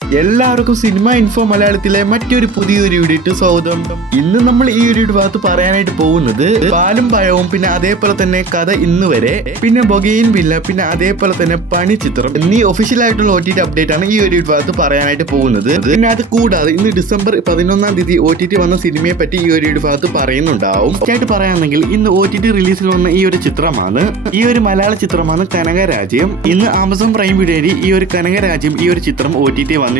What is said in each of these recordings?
എല്ലാവർക്കും cinema info മലയാളത്തിലെ മറ്റൊരു പുതിയൊരു വീഡിയോ സ്വാഗതം. ഇന്ന് നമ്മൾ ഈ ഒരു ഭാഗത്ത് പറയാനായിട്ട് പോകുന്നത് പാലും പഴവും, പിന്നെ അതേപോലെ തന്നെ കഥ ഇന്ന് വരെ, പിന്നെ ബൊഗെയിൻ വില്ല, പിന്നെ അതേപോലെ തന്നെ പണി ചിത്രം എന്നീ ഒഫീഷ്യൽ ആയിട്ടുള്ള OTT അപ്ഡേറ്റ് ആണ് ഈ ഒരു ഭാഗത്ത് പറയാനായിട്ട് പോകുന്നത്. പിന്നെ അത് കൂടാതെ ഇന്ന് ഡിസംബർ 11-ാം തീയതി OTT വന്ന സിനിമയെ പറ്റി ഈ ഒരു ഭാഗത്ത് പറയുന്നുണ്ടാവും. ആയിട്ട് പറയാണെങ്കിൽ ഇന്ന് OTT റിലീസിൽ വന്ന ഈ ഒരു ചിത്രമാണ്, ഈ ഒരു മലയാള ചിത്രമാണ് കനകരാജ്യം. ഇന്ന് ആമസോൺ പ്രൈം വീഡിയോയിൽ ഈ ഒരു കനകരാജ്യം ഈ ഒരു ചിത്രം OTT വന്നിട്ടുണ്ട്.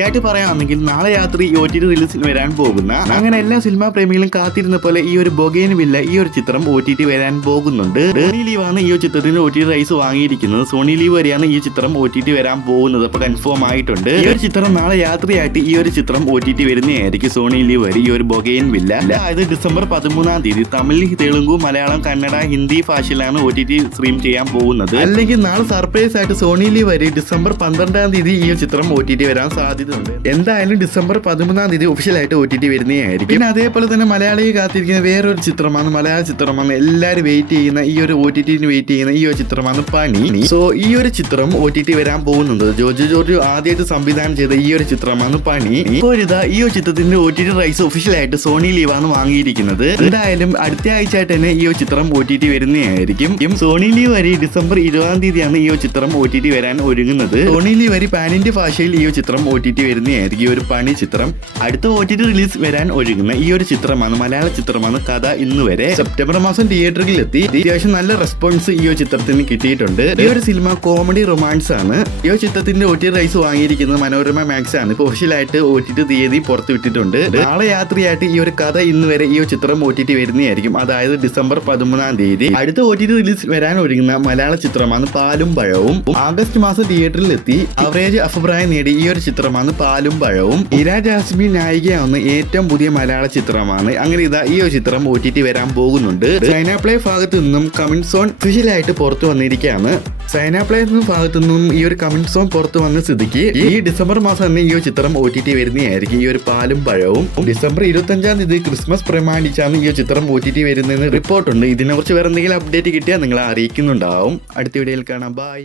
ആയിട്ട് പറയാണെങ്കിൽ നാളെ രാത്രി OTT റിലീസിൽ വരാൻ പോകുന്ന, അങ്ങനെ എല്ലാ സിനിമാ പ്രേമികളും കാത്തിരുന്ന പോലെ ഈ ഒരു ബൊഗെയിൻ വില്ല ഈ ഒരു ചിത്രം OTT വരാൻ പോകുന്നുണ്ട്. സോണി ലീവ് ആണ് ഈ ഒരു ചിത്രത്തിന് OTT റൈസ് വാങ്ങിയിരിക്കുന്നത്. സോണി ലീവ് വരെയാണ് ഈ ചിത്രം OTT വരാൻ പോകുന്നത്. അപ്പൊ കൺഫേം ആയിട്ടുണ്ട്. ഈ ഒരു ചിത്രം നാളെ രാത്രിയായിട്ട് ഈ ഒരു ചിത്രം OTT വരുന്നതായിരിക്കും. സോണി ലീവ് വരെ ഈ ഒരു ബൊഗെയിൻ വില്ല. അതായത് ഡിസംബർ 13-ാം തീയതി തമിഴ്, തെലുങ്കു, മലയാളം, കന്നഡ, ഹിന്ദി ഭാഷയിലാണ് OTT സ്ട്രീം ചെയ്യാൻ പോകുന്നത്. അല്ലെങ്കിൽ നാളെ സർപ്രൈസ് ആയിട്ട് സോണി ലീവ് വരെ ഡിസംബർ 12-ാം തീയതി ഈ ചിത്രം OTT വരാൻ സാധ്യതയുണ്ട്. എന്തായാലും ഡിസംബർ 13-ാം തീയതി ഒഫീഷ്യലായിട്ട് OTT വരുന്നതായിരിക്കും. പിന്നെ അതേപോലെ തന്നെ മലയാളിയെ കാത്തിരിക്കുന്ന വേറൊരു ചിത്രമാണ്, മലയാള ചിത്രമാണ്, എല്ലാവരും വെയിറ്റ് ചെയ്യുന്ന ഈ ഒരു OTT-ന് വെയിറ്റ് ചെയ്യുന്ന ഈ ഒരു ചിത്രമാണ് പണി. സോ ഈ ഒരു ചിത്രം OTT വരാൻ പോകുന്നത് ജോർജ് ജോർജ് ആദ്യമായിട്ട് സംവിധാനം ചെയ്ത ഈ ഒരു ചിത്രമാണ് പണി. ഇപ്പോൾ ഇതാ ഈ ഒരു ചിത്രത്തിന്റെ OTT റൈസ് ഒഫീഷ്യലായിട്ട് സോണി ലീവാണ് വാങ്ങിയിരിക്കുന്നത്. എന്തായാലും അടുത്ത ആഴ്ച ആയിട്ട് തന്നെ ഈ ഒരു ചിത്രം OTT വരുന്നതായിരിക്കും. സോണി ലീവ് വരെ ഡിസംബർ 20-ാം തീയതിയാണ് ഈ ഒരു ചിത്രം OTT വരാൻ ഒരുങ്ങുന്നത്. സോണി ലീവ് വരെ പാൻ ഇന്ത്യ ഭാഷയിൽ ഈ ഒരു ചിത്രം OTT വരുന്നതായിരിക്കും. ഈ ഒരു പണി ചിത്രം അടുത്ത OTT റിലീസ് വരാൻ ഒരുങ്ങുന്ന ഈ ഒരു ചിത്രമാണ്, മലയാള ചിത്രമാണ് കഥ ഇന്ന് വരെ. സെപ്റ്റംബർ മാസം തിയേറ്ററിൽ എത്തി. അത്യാവശ്യം നല്ല റെസ്പോൺസ് ഈ ഒരു ചിത്രത്തിന് കിട്ടിയിട്ടുണ്ട്. ഈ ഒരു സിനിമ കോമഡി റൊമാൻസ് ആണ്. ഈ ഒരു ചിത്രത്തിന്റെ OTT റൈസ് വാങ്ങിയിരിക്കുന്നത് മനോരമ മാക്സ് ആണ്. ഇപ്പൊ ഒഫീഷ്യലായിട്ട് OTT തീയതി പുറത്തു വിട്ടിട്ടുണ്ട്. നാളെ രാത്രിയായിട്ട് ഈ ഒരു കഥ ഇന്ന് വരെ ഈ ഒരു ചിത്രം OTT വരുന്നതായിരിക്കും. അതായത് ഡിസംബർ 13-ാം തീയതി അടുത്ത OTT റിലീസ് വരാൻ ഒരുങ്ങുന്ന മലയാള ചിത്രമാണ് പാലും പഴവും. ആഗസ്റ്റ് മാസം തിയേറ്ററിൽ എത്തി അവറേജ് അഭിപ്രായം നേടി ഈ ഒരു ചിത്രമാണ് പാലും പഴവും. ഇര ജാസ്മിൻ നായികയാവുന്ന ഏറ്റവും പുതിയ മലയാള ചിത്രമാണ്. അങ്ങനെ ഇതാ ഈ ഒരു ചിത്രം OTT വരാൻ പോകുന്നുണ്ട്. സൈന പ്ലേ ഭാഗത്തു നിന്നും കമിങ് സോൺ ഒഫീഷ്യലായിട്ട് പുറത്തു വന്നിരിക്കുകയാണ്. സൈന പ്ലേ ഭാഗത്തു നിന്നും ഈ ഒരു കമിങ് സോൺ പുറത്തു വന്ന സ്ഥിതിക്ക് ഈ ഡിസംബർ മാസം തന്നെ ഈ ഒരു ചിത്രം OTT വരുന്നതായിരിക്കും. ഈ ഒരു പാലും പഴവും ഡിസംബർ 25-ാം തീയതി ക്രിസ്മസ് പ്രമാണിച്ചാണ് ഈ ഒരു ചിത്രം OTT വരുന്നതെന്ന് റിപ്പോർട്ടുണ്ട്. ഇതിനെക്കുറിച്ച് വേറെ എന്തെങ്കിലും അപ്ഡേറ്റ് കിട്ടിയാൽ നിങ്ങളെ അറിയിക്കുന്നുണ്ടാവും. അടുത്ത വീഡിയോയിൽ കാണാം. ബൈ.